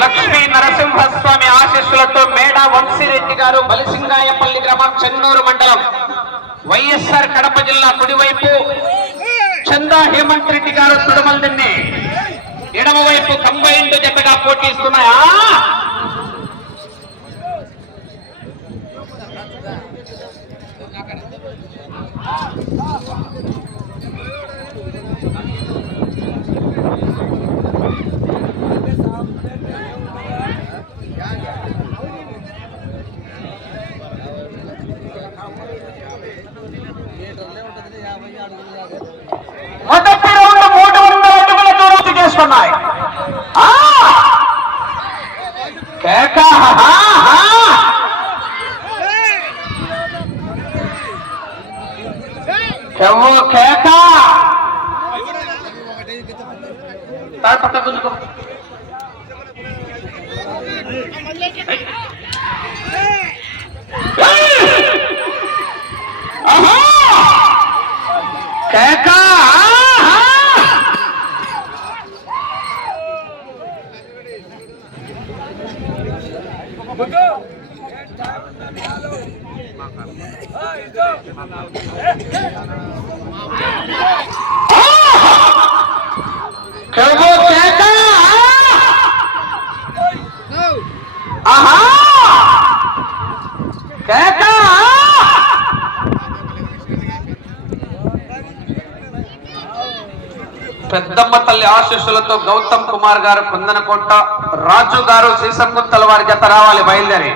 లక్ష్మీ నరసింహస్వామి ఆశీస్సులతో మేడా వంశీరెడ్డి గారు బలిసింగాయపల్లి గ్రామం చెన్నూరు మండలం వైఎస్ఆర్ కడప జిల్లా కుడివైపు చందా హేమంత్ రెడ్డి గారు తుడమల్దిన్ని ఎడమవైపు కంబైండ్ జతగా పోటీస్తున్నాయా. మొదటి రౌండ్ 300 అడుగుల దూరం చేసుకున్నాయి. పక్క గుంజుకో. పెద్దమ్మ తల్లి ఆశీస్సులతో గౌతమ్ కుమార్ గారు కుందనకోట, రాజు గారు సీసంగుంతల వారి జత రావాలి బయలుదేరి.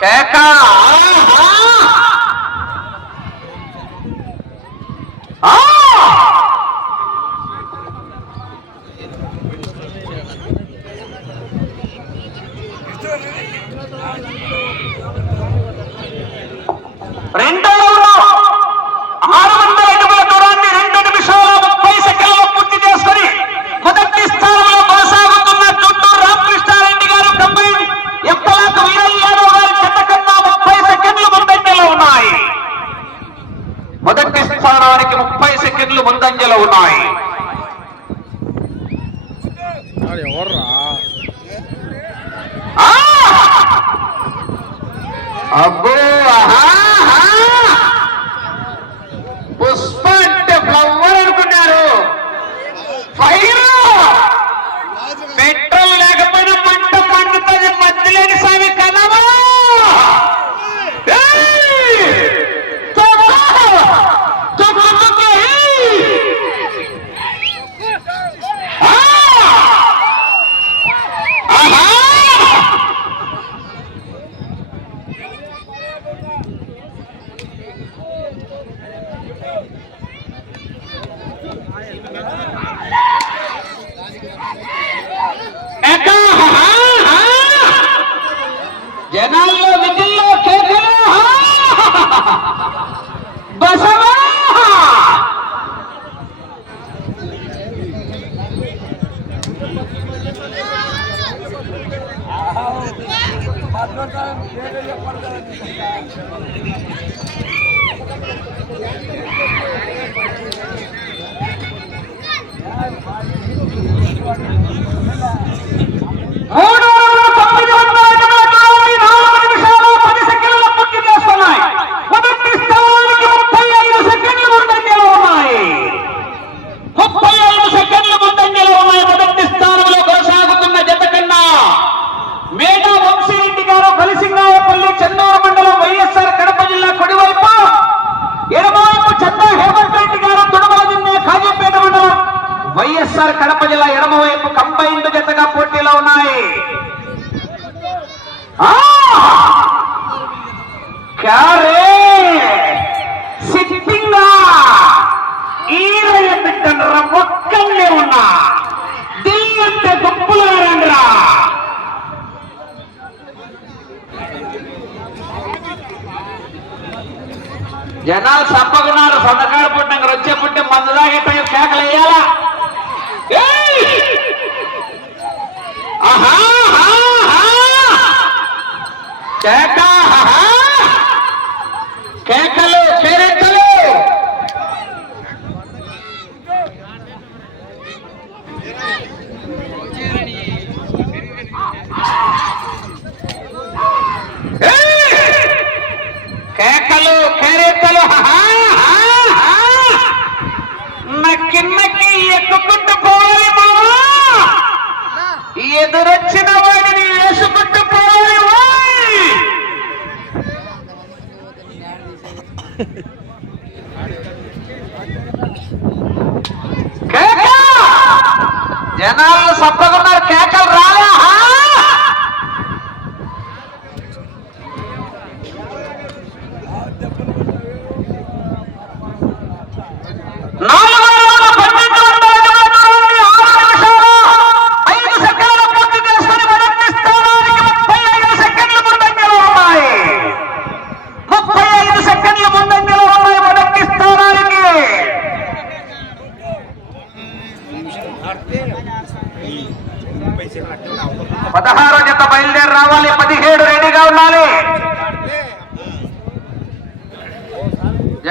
కేకా రెండో 600 అడుగుల దూరాన్ని 2 నిమిషాల 30 సెకండ్లలో పూర్తి చేసుకుని మొదటి స్థానంలో కొనసాగుతున్న చుట్టూరు రామకృష్ణారెడ్డి గారు కంపెనీ ఎంపలాకు వీరయ్య యాదవ్ గారి జత కన్నా 30 సెకండ్లు ముందంజలో ఉన్నాయి. మొదటి స్థానానికి 30 సెకండ్లు ముందంజలో ఉన్నాయి. అబ్బో పుష్ప అంటే ఫ్లవర్ అనుకున్నారు. ఫైర్ పెట్రోల్ లేకపోయినా మంట మండుతుంది. మధ్యలేని స్వామి కదమా జనాల్లో విధుల్లో కేకలు బసవా. చెన్నూరు మండలం వైఎస్ఆర్ కడప జిల్లా కుడివైపు ఎడమవైపు చందా హేమంత్ రెడ్డి గారు తుడమలదిన్నె కాజీపేట మండలం వైఎస్ఆర్ కడప జిల్లా ఎడమవైపు కంబైండ్ జతగా పోటీలో ఉన్నాయి. సిట్టింగా ఈరయ్య బిడ్డనరా ఒక్కళ్ళే ఉన్నా దిల్లంటే గొప్పలు రండ్రా. జనాలు సప్పకున్నారు. సొంతకాడ పుట్టిన వచ్చే పుట్టి మందు దాగేట కేకలు వేయాలా.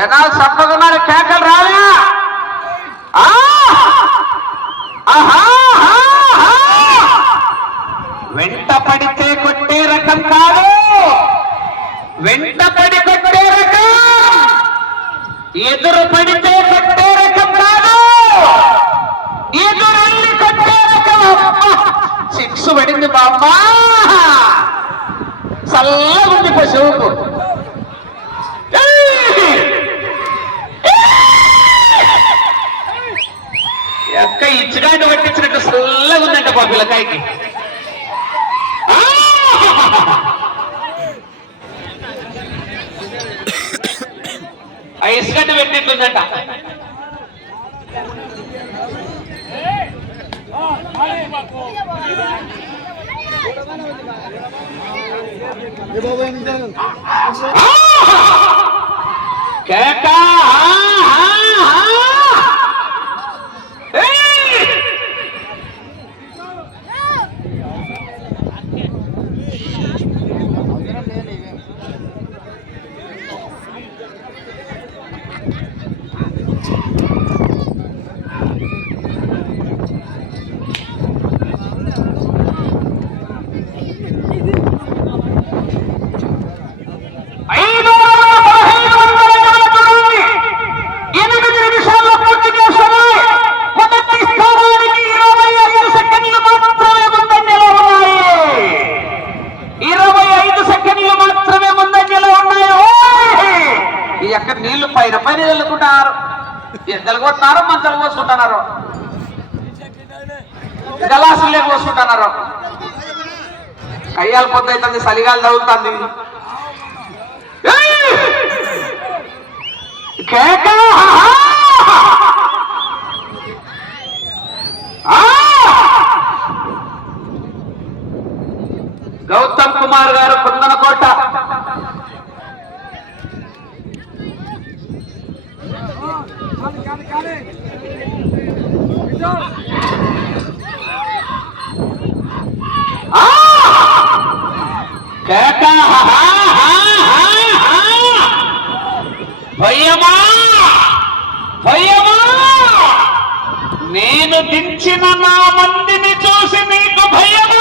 జనాలు చప్పకున్నారు, కేకలు రాలే. వెంట పడితే కొట్టే రకం కాదు, వెంట పడి కొట్టే రకం, ఎదురు పడితే కొట్టే రకం కాదు, ఎదురెళ్ళి కొట్టే రకం. సిక్స్ పడింది బామ్మ, చల్లగుంది పశువుకు. ఎక్క ఇచ్చిగాంటి పట్టించినట్టు చల్లగా ఉందంట మా పిల్లకాయకి. ఆ ఇసుగడ్డ పెట్టినట్లుందంట. కేకా ఎక్కడ నీళ్లు పైన పైన చల్లుకుంటున్నారు, ఎండలు కొట్టున్నారు, మంచాలు పోసుకుంటున్నారు, గలాసులు లేక పోసుకుంటున్నారు. కయ్యాల పొద్దు అవుతుంది, చలిగాలు తగులుతుంది. గౌతమ్ కుమార్ గారు కుందనకోట. భయమా భయమా, నేను దించిన నా మందిని చూసి నీకు భయమా?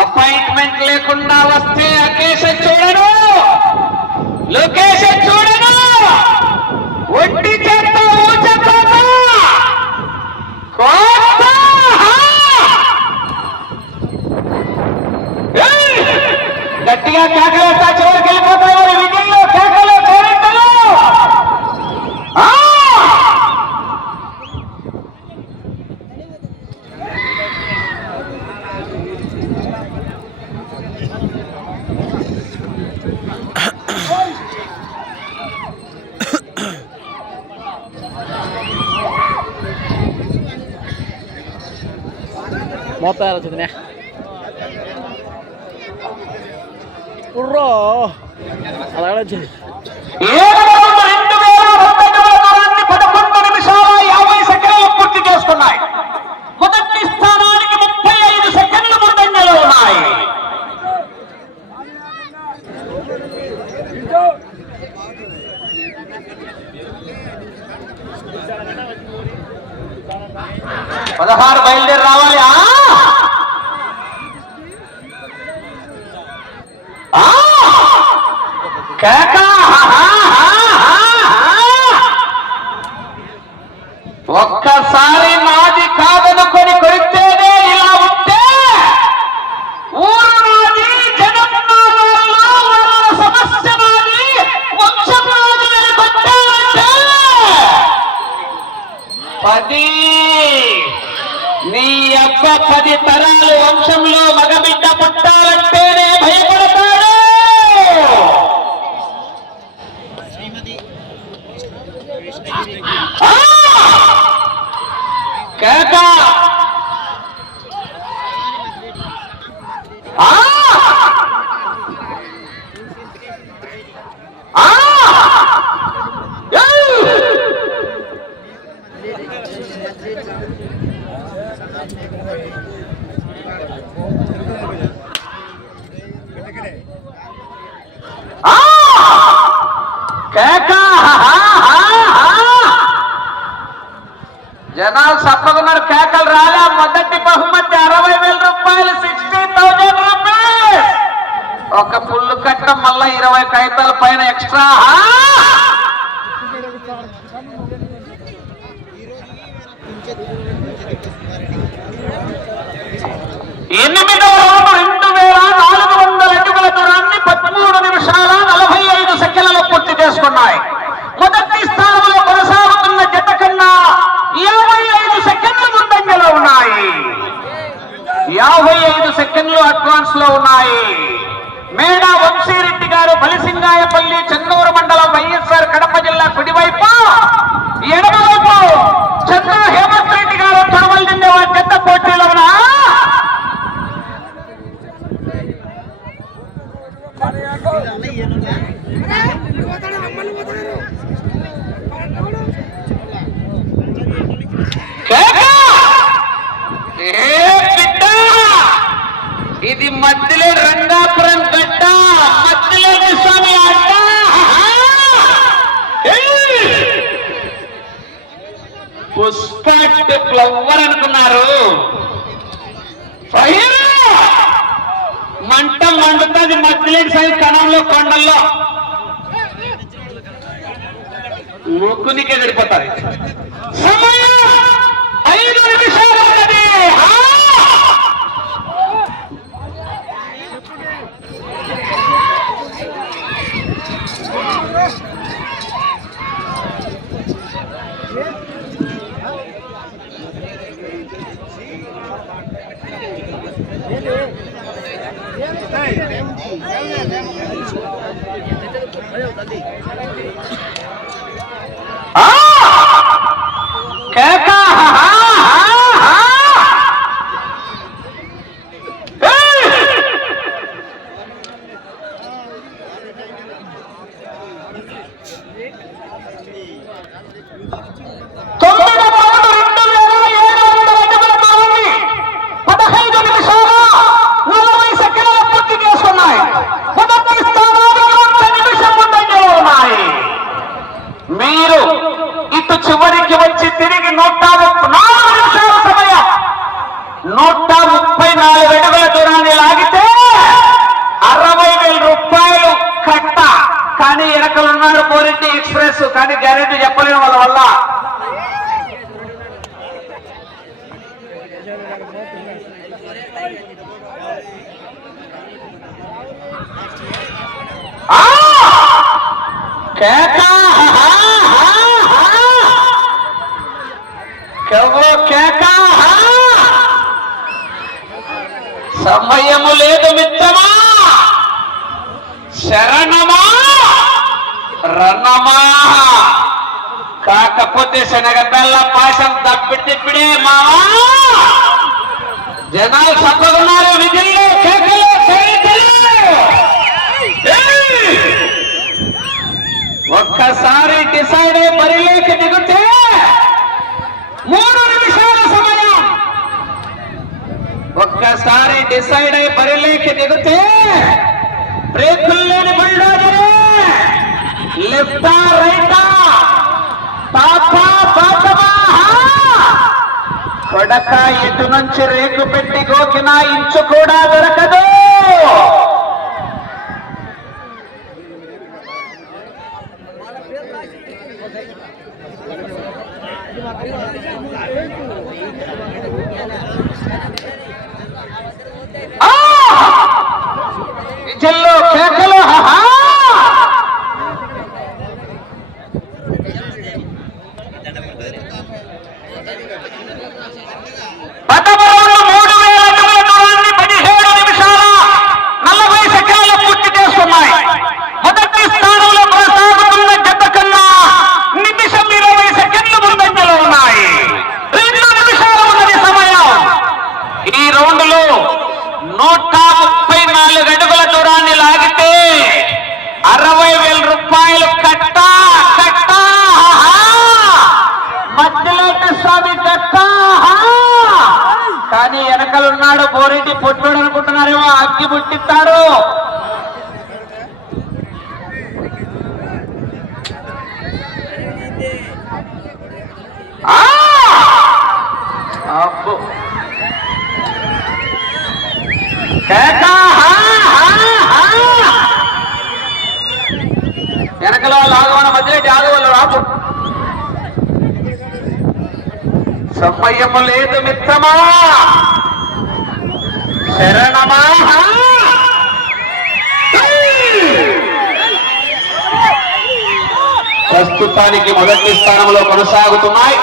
అపాయింట్మెంట్ లేకుండా వస్తే అకేష్ చూడను, లొకేషన్ చూడను, ఒంటి చేత గట్టిగా కేకలేస్తా, చివరికి వెళ్ళిపోతాయి విజయంలో కేకలు కోరింతలు. 30,000 అలా 11 నిమిషాల 50 సెకండ్లు పూర్తి చేసుకున్నాయి. మొదటి స్థానానికి 35 సెకండ్లు ముందంజలో ఉన్నాయి. పదహారు బయలుదేరి రావాలి. ఒక్కసారి నాది కాదనుకొని కొరితేనే ఇలా ఉంటే ఊరు నాది, జనం వాళ్ళ సమస్య నాది, వంశం నాది వెలుగొట్టాలంటే 10 నీ అబ్బ 10 తరాలు వంశంలో మగబిడ్డ పుట్టాలంటేనే భయపడతాడు. జనాలు సప్పకున్నారు, కేకలు రాలే. మొదటి బహుమతి 60,000 రూపాయలు, 60,000 రూపీస్. ఒక పుల్లు కట్ట మళ్ళా 20 కాగితాల పైన ఎక్స్ట్రా. 8వ రౌండ్ 2,400 అడుగుల దూరాన్ని 13 నిమిషాల 45 సెకండ్లలో పూర్తి చేసుకున్నాయి. మొదటి స్థానంలో కొనసాగుతున్న జత కన్నా 55 సెకండ్లు ముందంజలో ఉన్నాయి. 55 సెకండ్లు అడ్వాన్స్ లో ఉన్నాయి. మేడా వంశీరెడ్డి గారు బలిసింగాయపల్లి, చెన్నూరు మండలం, వైఎస్ఆర్ కడప జిల్లా కుడివైపు, ఎడమవైపు చంద్ర హేమంత్ రెడ్డి గారు తొడవలు చెందేవారి జత పోటీలో ఉన్న ఇది మధ్యలో రంగాపురం గడ్డ, మధ్యలో స్వామి అడ్డ. పుష్ప ఫ్లవర్ అనుకున్నారు, మంట మండుతుంది మధ్యలేని సైడ్ కణంలో, కొండల్లో ముక్కునికే గడిపోతారు. సమయం 5 నిమిషాలు ఉన్నది. మీరు ఇటు చివరికి వచ్చి తిరిగి 134 నిమిషాల సమయం, 134 అడుగుల దూరాన్ని లాగితే 60,000 రూపాయలు కట్ట. కానీ వెనకలున్నారు పోరెడ్డి ఎక్స్ప్రెస్, కానీ గ్యారెంటీ చెప్పలేని వాళ్ళ వల్ల సమయము లేదు మిత్రమా, శరణమా రణమా. కాకపోతే శనగబెల్ల పాశం తప్పిడితే మావా జనాలు చక్కగున్నారు. విజయలు కేకలు ఒక్కసారి డిసైడ్ అయి బరిలోకి దిగితే 3 నిమిషాల సమయం. ఒక్కసారి డిసైడ్ అయి బరిలోకి దిగితే బ్రేకుల్లోని బుల్డోజరే లెఫ్టా రైటా పాపా పాపమా కొడక ఎటు నుంచి రేకు పెట్టి గోకినా ఇంచు కూడా దొరకదు. జిల్లు కేకలు కానీ వెనకలున్నాడు బోరెడ్డి పొట్టుడు అనుకుంటున్నారేమో, అగ్గి పుట్టిస్తాడు. అబ్బో వెనకలో లాగవన మధ్యలో ఆగవాళ్ళు రాపు. సమయము లేదు మిత్రమా, శరణమా. ప్రస్తుతానికి మొదటి స్థానంలో కొనసాగుతున్నాయి.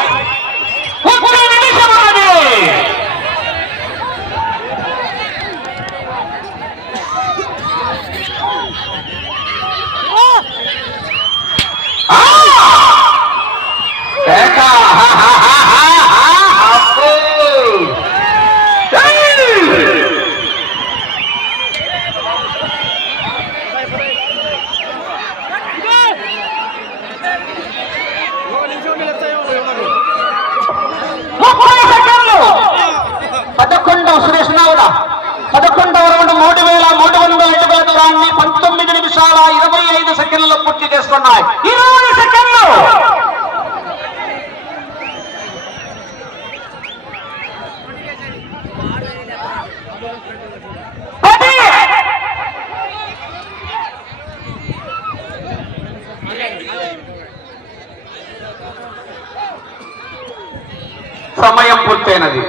సురేష్ నావుడ 11వ రౌండ్ 3300 అడుగుల దూరాన్ని 19 నిమిషాల 25 సెకండ్లలో పూర్తి చేస్తున్నాయి. 20 సెకండ్లు. సమయం పూర్తయినది.